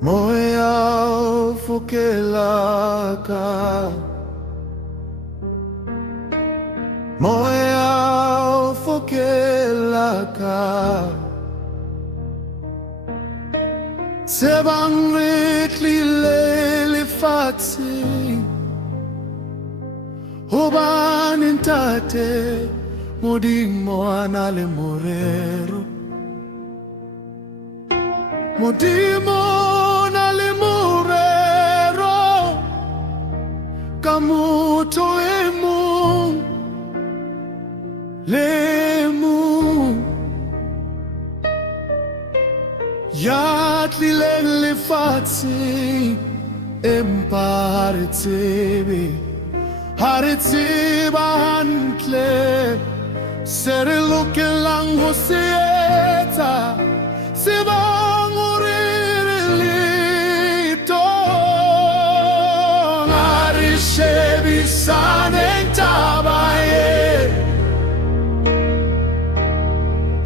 moya ufukelaka, moya ufukelaka, sebangretlile lefatshe, hobane Ntate Modimo a na le morero, Modimo na le morero ka motho e mong le mong ya tlileng lefatsheng, empa ha re tseba hantle se re lokelang ho se etsa, se bang hore re letong. Ha re shebisaneng taba e,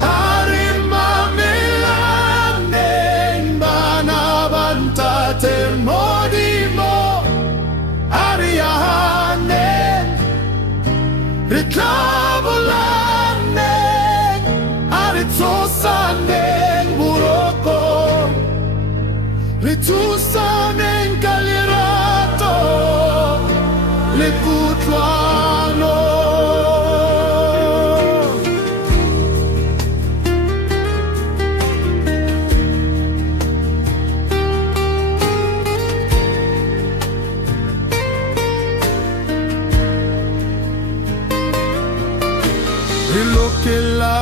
ha re mamelaneng bana ba Ntate Modimo, ha re yahaneng re tlabolaneng, ha re tsosaneng boroko, re thusaneng ka lerato le kutlwano. Re lokela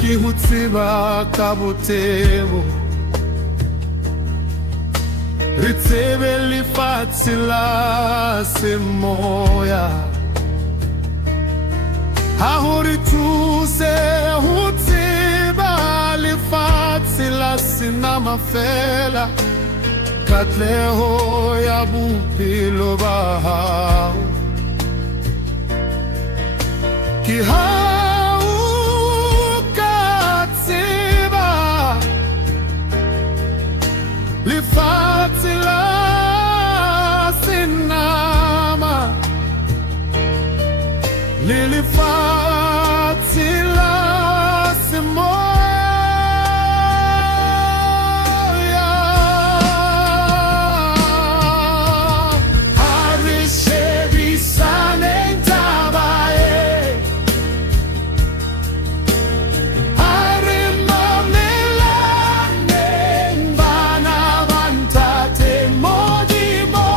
ke ho tseba ka botebo, re tsebe lefatshe la semoya, ha ho re thuse ho tseba lefatshe la senama fela, katleho ya bophelo ba hao ke ha lefatshe la senama le lefatshe la semoya. Ha re shebisaneng taba e, ha re mamelaneng bana ba Ntate Modimo,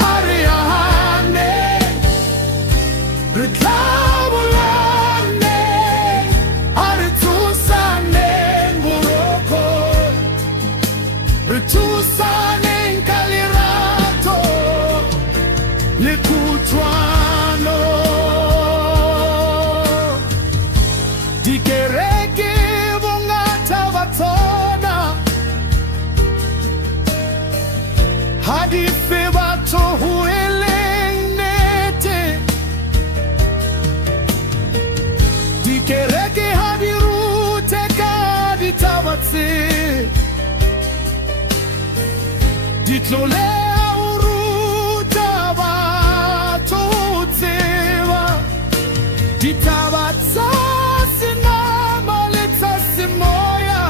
ha re yahaneng re tlabolaneng, ha re thusaneng boroko, re thusaneng ka lerato le kutlwano. Dikereke bongata ba tsona ha di fe batho ho eleng nnete, dikereke ha di rute ka ditaba tse, di tloleha ho ruta batho ho tseba ditaba tsa senama le tsa semoya,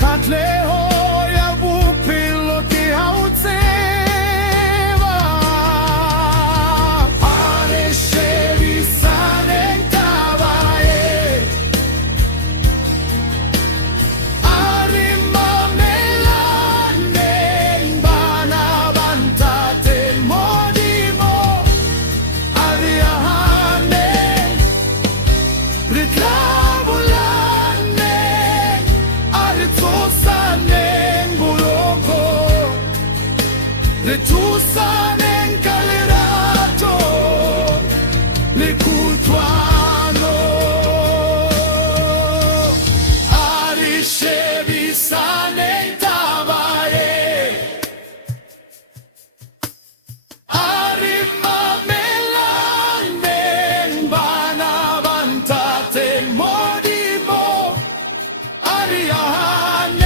katleho ya bophelo ke ha o tseba. Ha re shebisaneng taba e, ha re mamelaneng bana ba Ntate Modimo, ha re yahaneng re tlabolaneng, ha re tsosaneng boroko, re thusaneng ka lerato le kutlwano. Ha re shebisaneng taba e, ha re mamelaneng bana ba Ntate Modimo, ha re yahaneng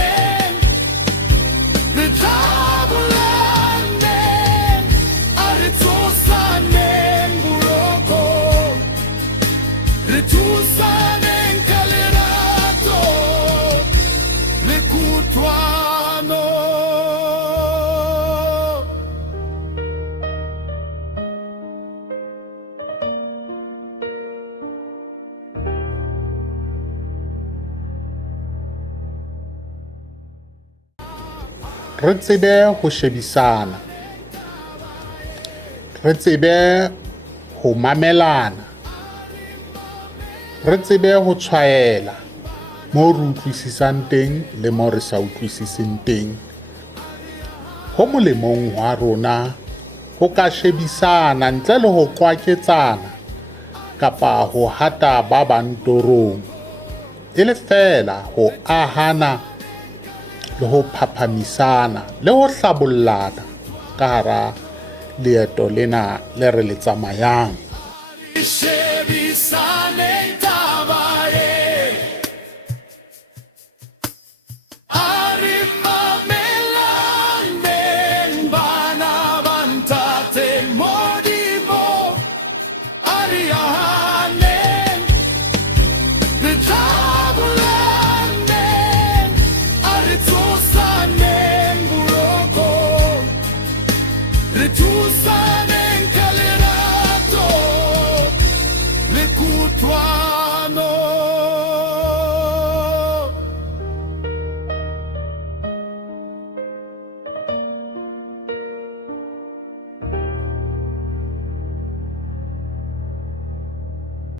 re tsebe ho shebisana, re tsebe ho mamelana, re tsebe ho tshwaela moo re utlwisisang teng le moo re sa utlwisiseng teng. Ho molemong wa rona ho ka shebisana ntle le ho kwaketsana kapa ho hata ba bang torong, e le fela ho ahana le ho phaphamisana le ho hlabollana ka hara leeto lena le re le tsamayang. Shebisane